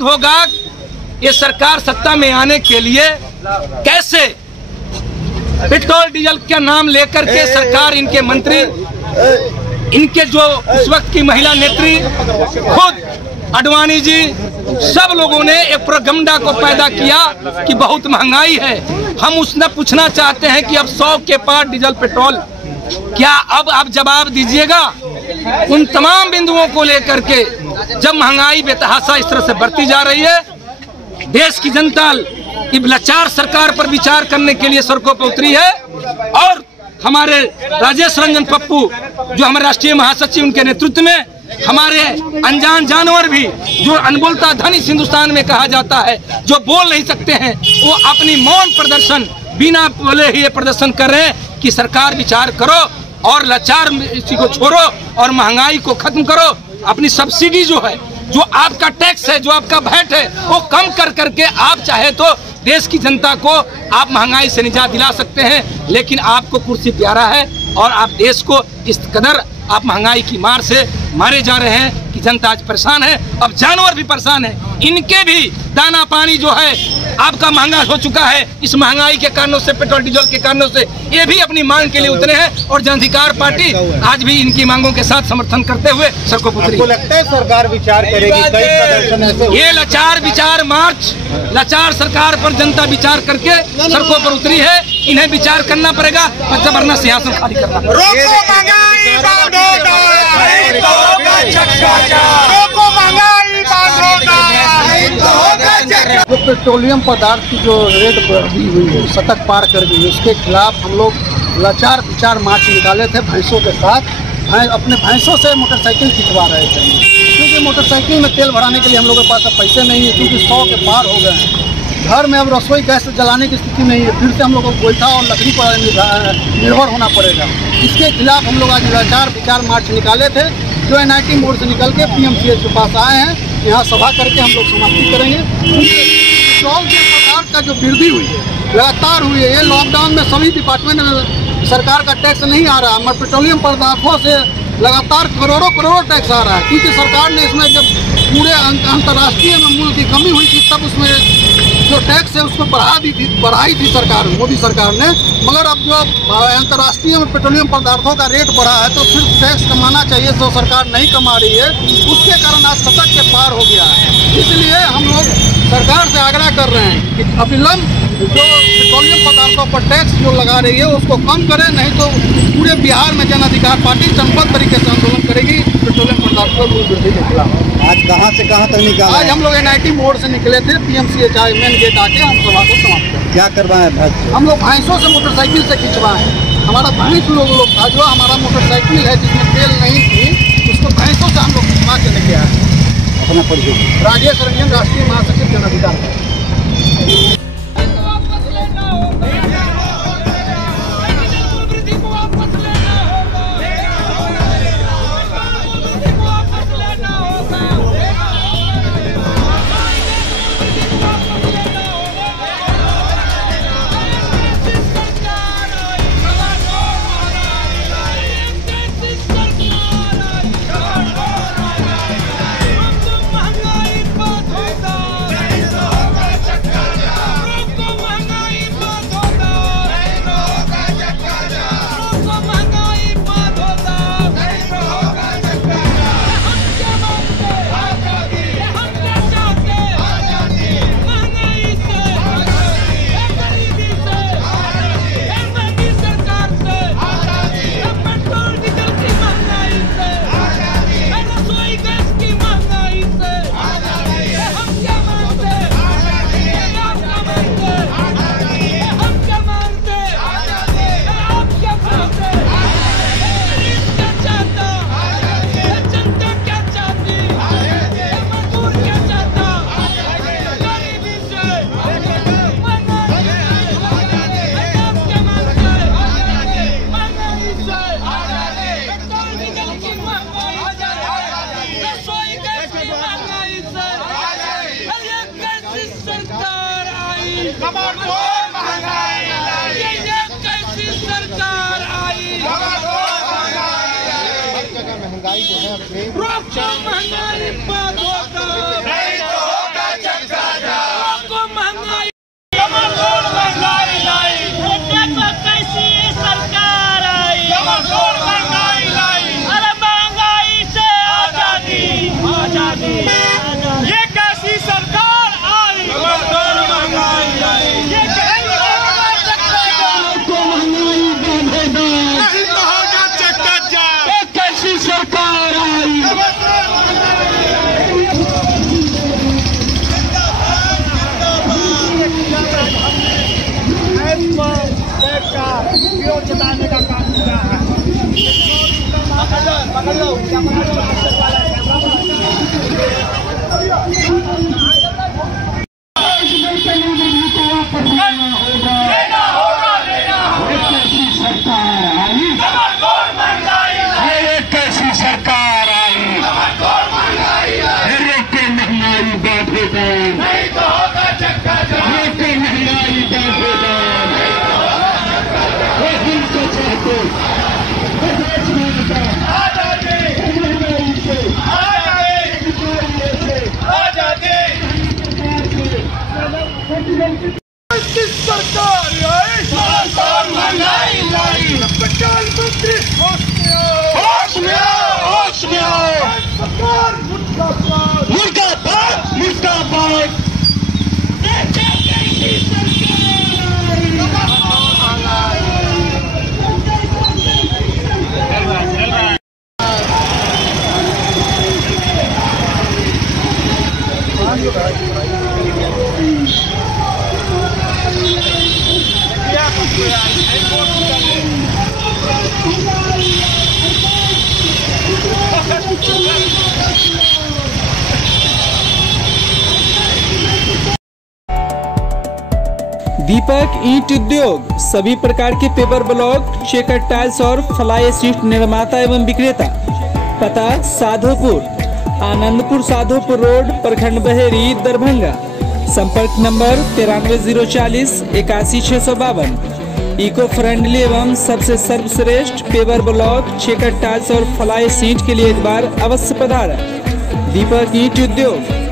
याद होगा ये सरकार सत्ता में आने के लिए कैसे पेट्रोल डीजल का नाम लेकर के सरकार, इनके मंत्री, इनके जो उस वक्त की महिला नेत्री, खुद आडवाणी जी, सब लोगों ने एक प्रोपगेंडा को पैदा किया कि बहुत महंगाई है। हम उसने पूछना चाहते हैं कि अब 100 के पार डीजल पेट्रोल, क्या अब आप जवाब दीजिएगा उन तमाम बिंदुओं को लेकर के, जब महंगाई बेतहाशा इस तरह से बढ़ती जा रही है। देश की जनता लाचार सरकार पर विचार करने के लिए सड़कों पर उतरी है और हमारे राजेश रंजन पप्पू जो हमारे राष्ट्रीय महासचिव, उनके नेतृत्व में हमारे अनजान जानवर भी, जो अनबोलता धन इस हिंदुस्तान में कहा जाता है, जो बोल नहीं सकते हैं, वो अपनी मौन प्रदर्शन बिना बोले ही ये प्रदर्शन कर रहे हैं कि सरकार विचार करो और लाचार इसी को छोड़ो और महंगाई को खत्म करो। अपनी सब्सिडी जो है, जो आपका टैक्स है, जो आपका वैट है, वो कम कर करके आप चाहे तो देश की जनता को आप महंगाई से निजात दिला सकते हैं। लेकिन आपको कुर्सी प्यारा है और आप देश को इस कदर आप महंगाई की मार से मारे जा रहे हैं कि जनता आज परेशान है। अब जानवर भी परेशान है, इनके भी दाना पानी जो है आपका महंगा हो चुका है। इस महंगाई के कारणों से, पेट्रोल डीजल के कारणों से ये भी अपनी मांग के लिए उतरे हैं और जन अधिकार पार्टी आज भी इनकी मांगों के साथ समर्थन करते हुए सड़कों पर उतरी। लगता है सरकार विचार करेगी? ये लाचार विचार मार्च, लाचार सरकार पर जनता विचार करके सड़कों पर उतरी है। इन्हें विचार करना पड़ेगा, बच्चा वरना सिंहासन खाली करना। जो पेट्रोलियम पदार्थ की जो रेट बढ़ी हुई है, शतक पार कर गई, उसके खिलाफ हम लोग लाचार विचार मार्च निकाले थे भैंसों के साथ। अपने भैंसों से मोटरसाइकिल खिंचवा रहे थे, क्योंकि मोटरसाइकिल में तेल भराने के लिए हम लोगों के पास अब पैसे नहीं है, क्योंकि 100 के पार हो गए हैं। घर में अब रसोई गैस जलाने की स्थिति नहीं है, फिर से हम लोग को गोईठा और लकड़ी पर निर्भर होना पड़ेगा। इसके खिलाफ हम लोग आज लाचार विचार मार्च निकाले थे, जो NIT मोड़ से निकल के PMCH के पास आए हैं। यहाँ सभा करके हम लोग समाप्ति करेंगे। पेट्रोल के पदार्थ का जो वृद्धि हुई है, लगातार हुई है। ये लॉकडाउन में सभी डिपार्टमेंट में सरकार का टैक्स नहीं आ रहा, मगर पेट्रोलियम पदार्थों से लगातार करोड़ों टैक्स आ रहा है, क्योंकि सरकार ने इसमें जब पूरे अंतर्राष्ट्रीय में मूल्य की कमी हुई थी, तब उसमें जो टैक्स है उसको बढ़ाई थी सरकार, मोदी सरकार ने। मगर अब जो अंतर्राष्ट्रीय में पेट्रोलियम पदार्थों का रेट बढ़ा है, तो फिर टैक्स कमाना चाहिए, तो सरकार नहीं कमा रही है। उसके कारण आज शतक के पार हो गया है। इसलिए हम लोग सरकार से आग्रह कर रहे हैं कि अविलंब जो पेट्रोलियम पदार्थों पर टैक्स जो लगा रही है उसको कम करें, नहीं तो पूरे बिहार में जन अधिकार पार्टी चरणबद्ध तरीके से आंदोलन करेगी पेट्रोलियम पदार्थों की वृद्धि के खिलाफ। आज कहाँ से कहाँ तक निकाला? आज हम लोग NIT मोड़ से निकले थे, PMCH मेन गेट आके हम सभा को समाप्त करें। क्या करवाए? हम लोग भैंसों से मोटरसाइकिल से खिंचवाए हैं। हमारा भैंस लोग था, जो हमारा मोटरसाइकिल है जिसमें तेल नहीं थी, उसको भैंसों से हम लोग खिंचवा के लेके आए। अपना परिचय। राजेश रंजन, राष्ट्रीय महासचिव जन अधिकार। महंगाई जो है दीपक ईंट उद्योग सभी प्रकार के पेपर ब्लॉक, चेकर टाइल्स और फ्लाई शीट निर्माता एवं विक्रेता। पता साधोपुर, आनंदपुर साधोपुर रोड, प्रखंड बहेरी, दरभंगा। संपर्क नंबर 9304 81652। इको फ्रेंडली एवं सबसे सर्वश्रेष्ठ पेपर ब्लॉक, चेकर टाइल्स और फ्लाई शीट के लिए एक बार अवश्य पधारें। दीपक ईंट उद्योग।